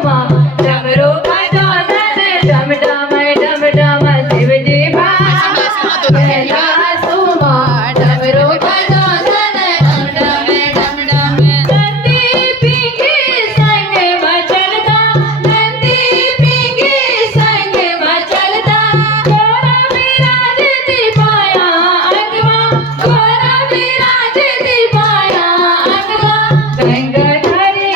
सुमा डमरू बजो डम डम डम डम शिवजी बाबा कैला सुमा डमरू बजो डम डम डम डम नंदी पींगी संग मचलता नंदी पींगी संग मचलता गोरा विराजती पाया अंगवा गोरा विराजती पाया अंगवा गंगाधरी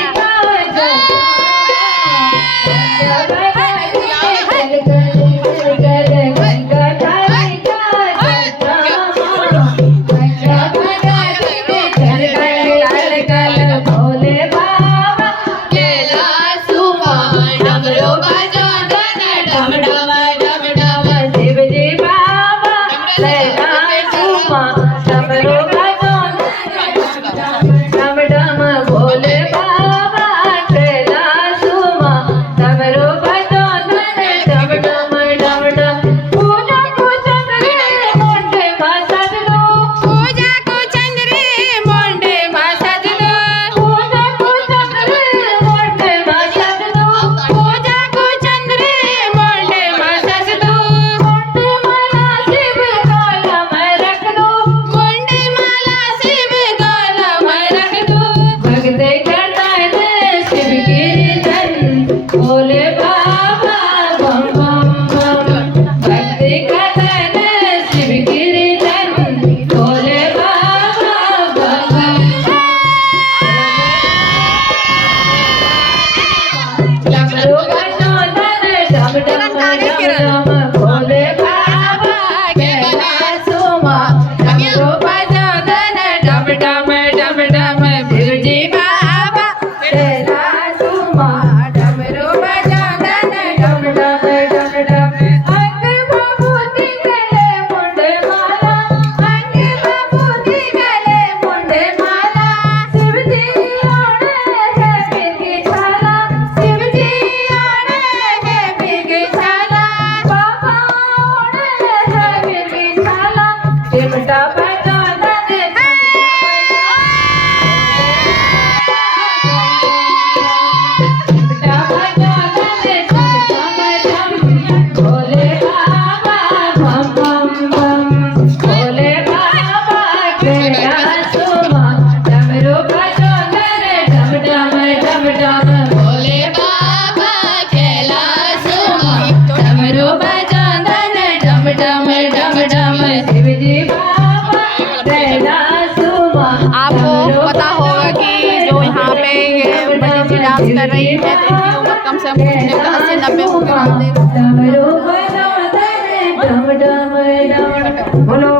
भोले बाबा कैला सुमा डमरू बजो डम डम डम डम शिवजी बाबा कैला सुमा डमरू बजो डम डम भोले बाबा कैला सुमा डमरू बजो डम डम डम डम पूजा को चंद्रे मोंडे मा सजलो पूजा को चंद्रे मोंडे मा सजलो पूजा को चंद्रे मोंडे मा सजलो पूजा को चंद्रे मोंडे मा सजलो मोंडे माला शिव गला में रख दो मोंडे माला शिव गला में रख दो भगते करता है शिव गिरिधन भोले बाबा बम बम बम भक्ति करता है शिव गिरिधन भोले बाबा बम बम डमरू बजो डम डम डम भोले बाबा कैला सुमा डमरू बजो डम डम डम डम शिवजी बाबा कैला सुमा डमरू बजो डम डम डम डम अंग बाबूजी गले मुंडे माला अंग बाबूजी गले मुंडे माला शिवजी ओढ़े है बिरगी छाला शिवजी ओढ़े है बिरगी छाला बाबा ओढ़े है बिरगी छाला चिमटा बजो चिमटा बजो भोले बाबा बम बम बम भोले बाबा कैला सुमा डमरू बजो डम डम डम डम भोले बाबा कैला सुमा डमरू बजो डम डम डम डम शिवजी बाबा कैला सुमा आपको पता होगा कि जो यहाँ पे ये पंडित जी डांस कर रही है तो इनकी उम्र कम से कम 80-90 होगी। डमरू बजो डम डम डम बोलो।